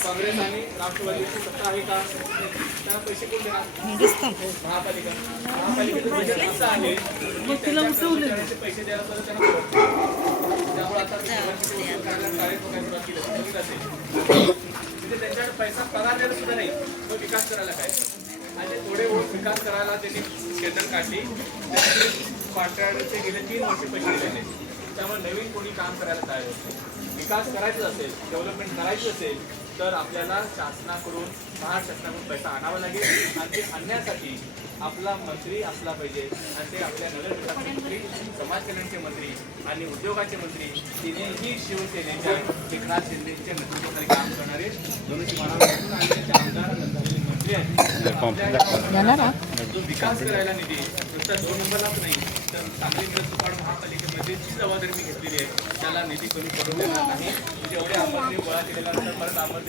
काँग्रेस आणि राष्ट्रवादीची सत्ता आहे का? त्यांना पैसे कोण देणार? महापालिका. महापालिकेचं बजेट असं आहे की पैसे द्यायला सुद्धा त्यांना परवडत नाही. त्यामुळे आता सुरुवात केली असेल तिथे त्यांच्याकडे पैसा पगार द्यायला सुद्धा नाही. तो विकास करायला काय आणि थोडे विकास करायला त्यांनी केंद्र काढली. पाटणचे गेले 3 वर्ष पैसे दिले. त्यामुळे नवीन कोणी काम करायला तयार होत नाही. विकास करायचा असेल, डेव्हलपमेंट करायची असेल तर आपल्याला शासनाकडून महाराष्ट्र शासनाकडून पैसा आणावा लागेल आणि ते आणण्यासाठी आपला मंत्री असला पाहिजे आणि ते आपल्या नगरविकास मंत्री, समाज कल्याणचे मंत्री आणि उद्योगाचे मंत्री तिनेही शिवसेनेच्या एकनाथ शिंदेच्या नेतृत्वाखाली काम करणारे दोन्ही महाराष्ट्रातून आणि त्यांचे आमदार मंत्री आहेत. जो विकास करायला निधी नुसता 2 नंबरलाच नाही तर सांगली मिरजपाड महापालिकेमध्ये जी जबाबदारी मी घेतलेली आहे त्याला निधी कमी पडू देणार नाही. म्हणजे एवढे आमदार गोळा केलेला परत